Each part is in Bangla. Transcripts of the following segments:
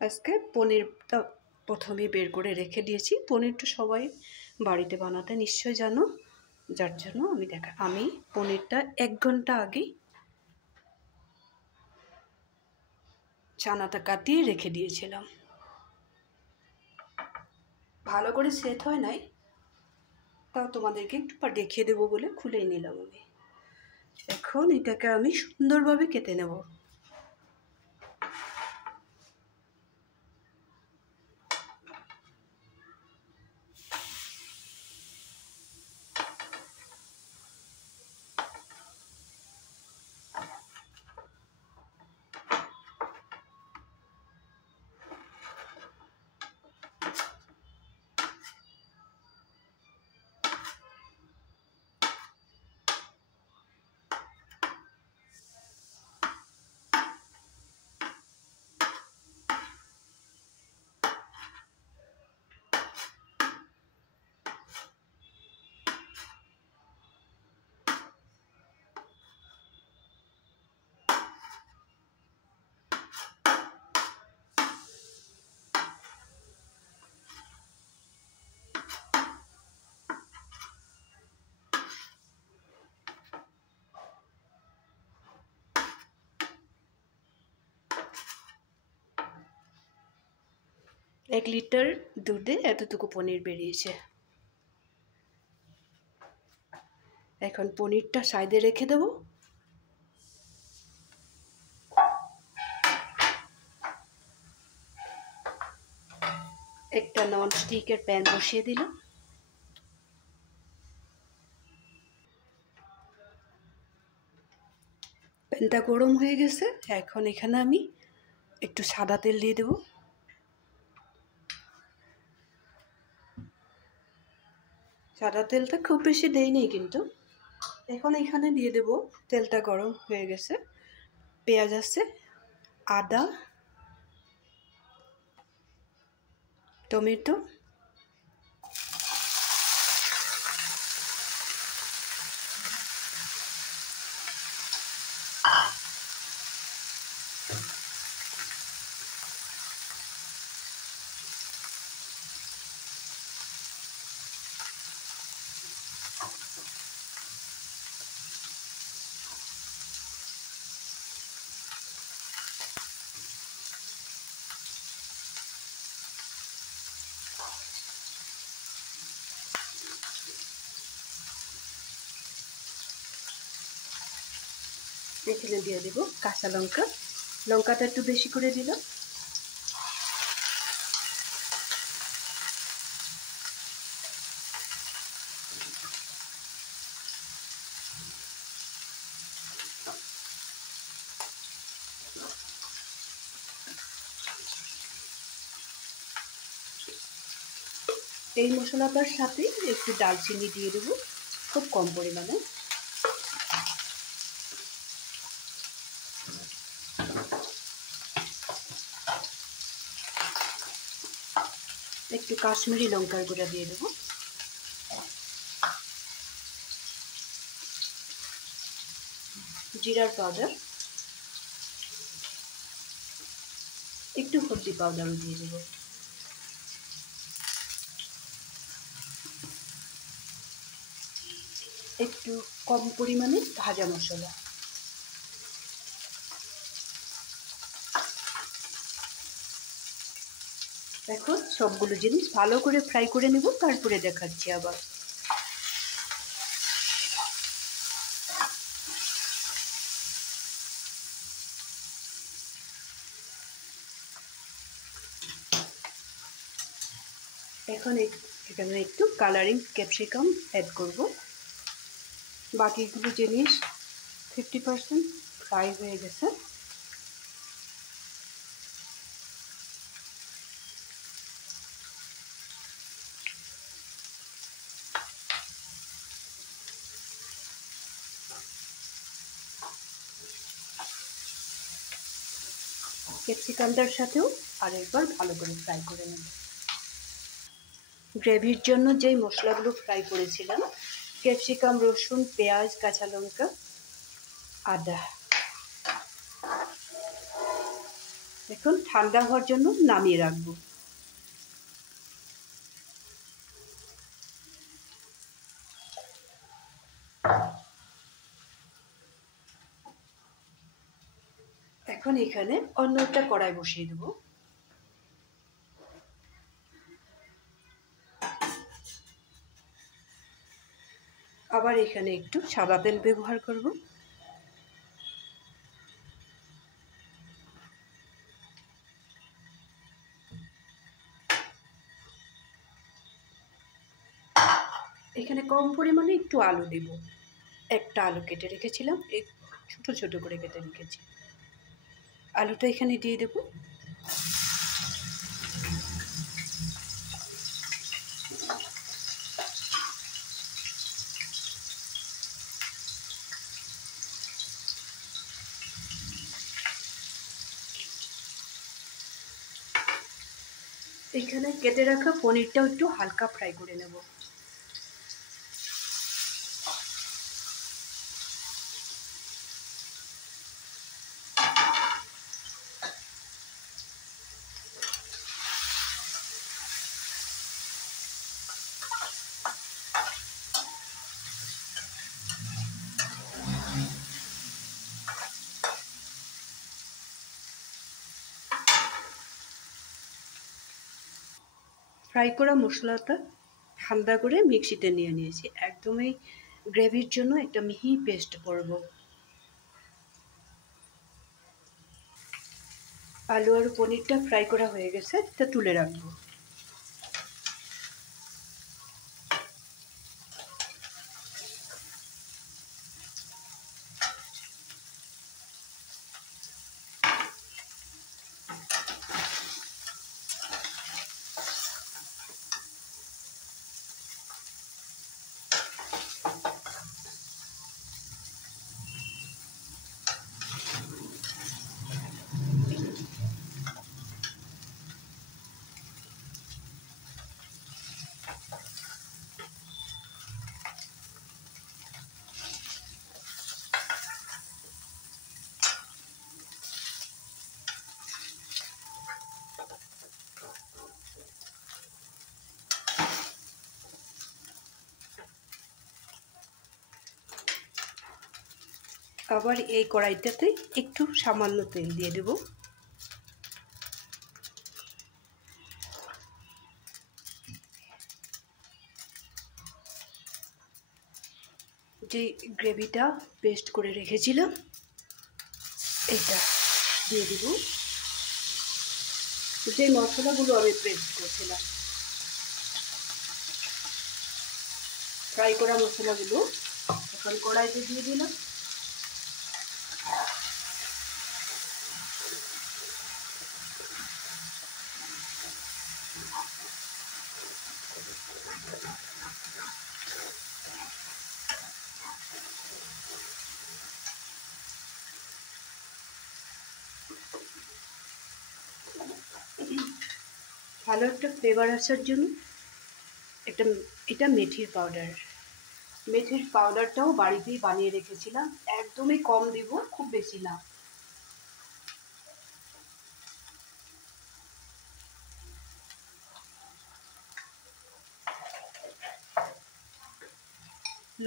আজকে পনিরটা প্রথমেই বের করে রেখে দিয়েছি। পনিরটা সবাই বাড়িতে বানাতে নিশ্চয় জানো, যার জন্য আমি পনিরটা 1 ঘন্টা আগেই ছানাটা কাটিয়ে রেখে দিয়েছিলাম। ভালো করে সেট হয় নাই, তাও তোমাদেরকে একটু দেখিয়ে দেবো বলে খুলেই নিলাম আমি। এখন এটাকে আমি সুন্দরভাবে কেটে নেব। এক লিটার দুধে এতটুকু পনির বেরিয়েছে। এখন পনিরটা সাইডে রেখে দেব। একটা নন স্টিকের প্যান বসিয়ে দিলাম। প্যানটা গরম হয়ে গেছে। এখন এখানে আমি একটু সাদা তেল দিয়ে দেব। সাদা তেলটা খুব বেশি দেইনি কিন্তু। এখন এখানে দিয়ে দেব, তেলটা গরম হয়ে গেছে, পেঁয়াজ আছে, আদা, টমেটো, এখানে দিয়ে দেব কাঁচা লঙ্কা। লঙ্কাটা একটু বেশি করে দিলাম। এই মশলাটার সাথে একটু দারচিনি দিয়ে দেবো, খুব কম পরিমাণে। একটু কাশ্মীরি লঙ্কার গুঁড়া দিয়ে দেবো। জিরার পাউডার, একটু হলদি পাউডারও দিয়ে দেবো। একটু কম পরিমাণে ভাজা মশলা। এখন সবগুলো জিনিস ভালো করে ফ্রাই করে নেব, তারপরে দেখাচ্ছি আবার। এখন এখানে একটু কালারিং ক্যাপসিকাম অ্যাড করব। বাকিগুলো জিনিস 50% ফ্রাই হয়ে গেছে। ক্যাপসিকামটার সাথেও আরেকবার ভালো করে ফ্রাই করে নেব। গ্রেভির জন্য যেই মশলাগুলো ফ্রাই করেছিলাম, ক্যাপসিকাম, রসুন, পেঁয়াজ, কাঁচা লঙ্কা, আদা, এখন ঠান্ডা হওয়ার জন্য নামিয়ে রাখবো। এখন এখানে অন্য একটা কড়াই বসিয়ে দেবো। আবার এখানে একটু সাদা তেল ব্যবহার করব। এখানে কম পরিমাণে একটু আলু দেব। একটা আলু কেটে রেখেছিলাম, ছোট ছোট করে কেটে রেখেছি। আলুটা এখানে দিয়ে দেব। এখানে কেটে রাখা পনিরটাও একটু হালকা ফ্রাই করে নেব। ফ্রাই করা মশলাটা ঠান্ডা করে মিক্সিতে নিয়ে নিয়েছি। একদমই গ্রেভির জন্য একটা মিহি পেস্ট করব। আলু আর পনিরটা ফ্রাই করা হয়ে গেছে, এটা তুলে রাখবো। আবার এই কড়াইটাতে একটু সামান্য তেল দিয়ে দেব। যে গ্রেভিটা পেস্ট করে রেখেছিলাম এটা দিয়ে দেব। যে মশলাগুলো আমি পেস্ট করছিলাম, ফ্রাই করা মশলাগুলো এখন কড়াইতে দিয়ে দিলাম। ভালো একটা ফ্লেভার আসার জন্য এটা মেথির পাউডার। মেথির পাউডারটাও বাড়িতেই বানিয়ে রেখেছিলাম। একদমই কম দেব, খুব বেশি না।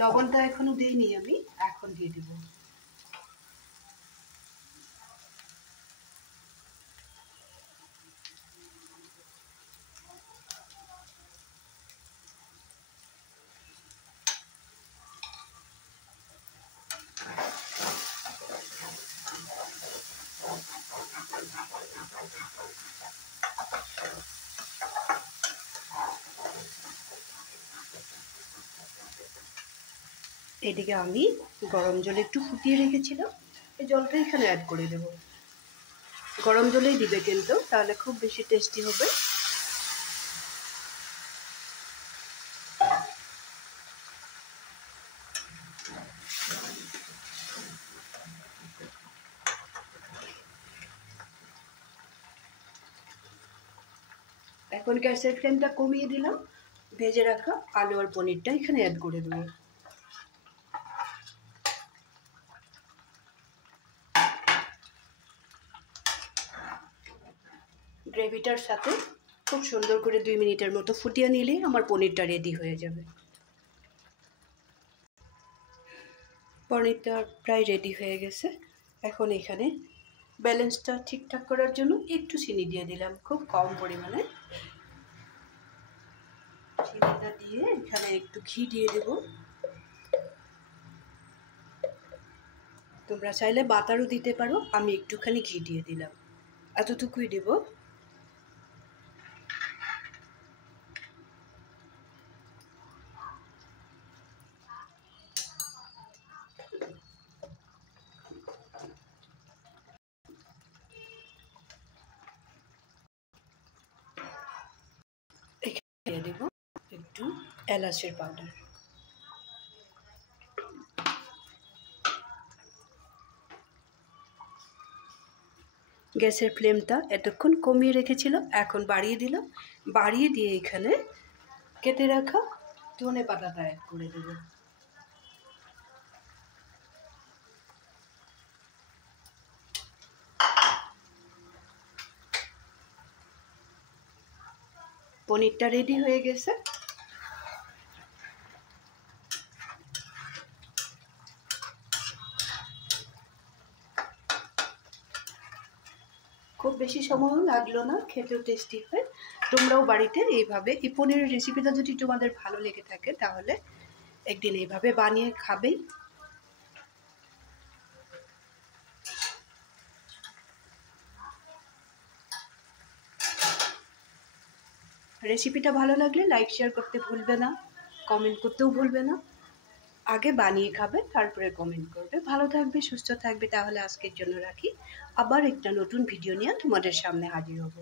লবণটা এখনো দিইনি আমি, এখন দিয়ে দেব। এদিকে আমি গরম জল একটু ফুটিয়ে রেখেছিলাম, এই জলটা এখানে অ্যাড করে দেব। গরম জলেই দিবে কিন্তু, তাহলে খুব বেশি টেস্টি হবে। এখন গ্যাসের ফ্লেমটা কমিয়ে দিলাম। ভেজে রাখা আলু আর পনিরটা এখানে অ্যাড করে দেবো। গ্রেভিটার সাথে খুব সুন্দর করে 2 মিনিটের মতো ফুটিয়ে নিলেই আমার পনিরটা রেডি হয়ে যাবে। পনিরটা প্রায় রেডি হয়ে গেছে। এখন এখানে ব্যালেন্সটা ঠিকঠাক করার জন্য একটু চিনি দিয়ে দিলাম, খুব কম পরিমাণে। চিনিটা দিয়ে এখানে একটু ঘি দিয়ে দেব। তোমরা চাইলে বাটারও দিতে পারো, আমি একটুখানি ঘি দিয়ে দিলাম, এতটুকুই দেব। দিয়ে দেব একটু এলাচের পাউডার। গ্যাসের ফ্লেমটা এতক্ষণ কমিয়ে রেখেছিল, এখন বাড়িয়ে দিলাম। বাড়িয়ে দিয়ে এখানে কেটে রাখা ধনে পাতাটা অ্যাড করে দেব। পনিরটা রেডি হয়ে গেছে। খুব বেশি সময়ও লাগলো না, খেতেও টেস্টি হয়। তোমরাও বাড়িতে এইভাবে এই পনিরের রেসিপিটা যদি তোমাদের ভালো লেগে থাকে তাহলে একদিন এইভাবে বানিয়ে খাবেই। রেসিপিটা ভালো লাগলে লাইক শেয়ার করতে ভুলবে না, কমেন্ট করতেও ভুলবে না। আগে বানিয়ে খাবে, তারপরে কমেন্ট করবে। ভালো থাকবে, সুস্থ থাকবে। তাহলে আজকের জন্য রাখি, আবার একটা নতুন ভিডিও নিয়ে তোমাদের সামনে হাজির হব।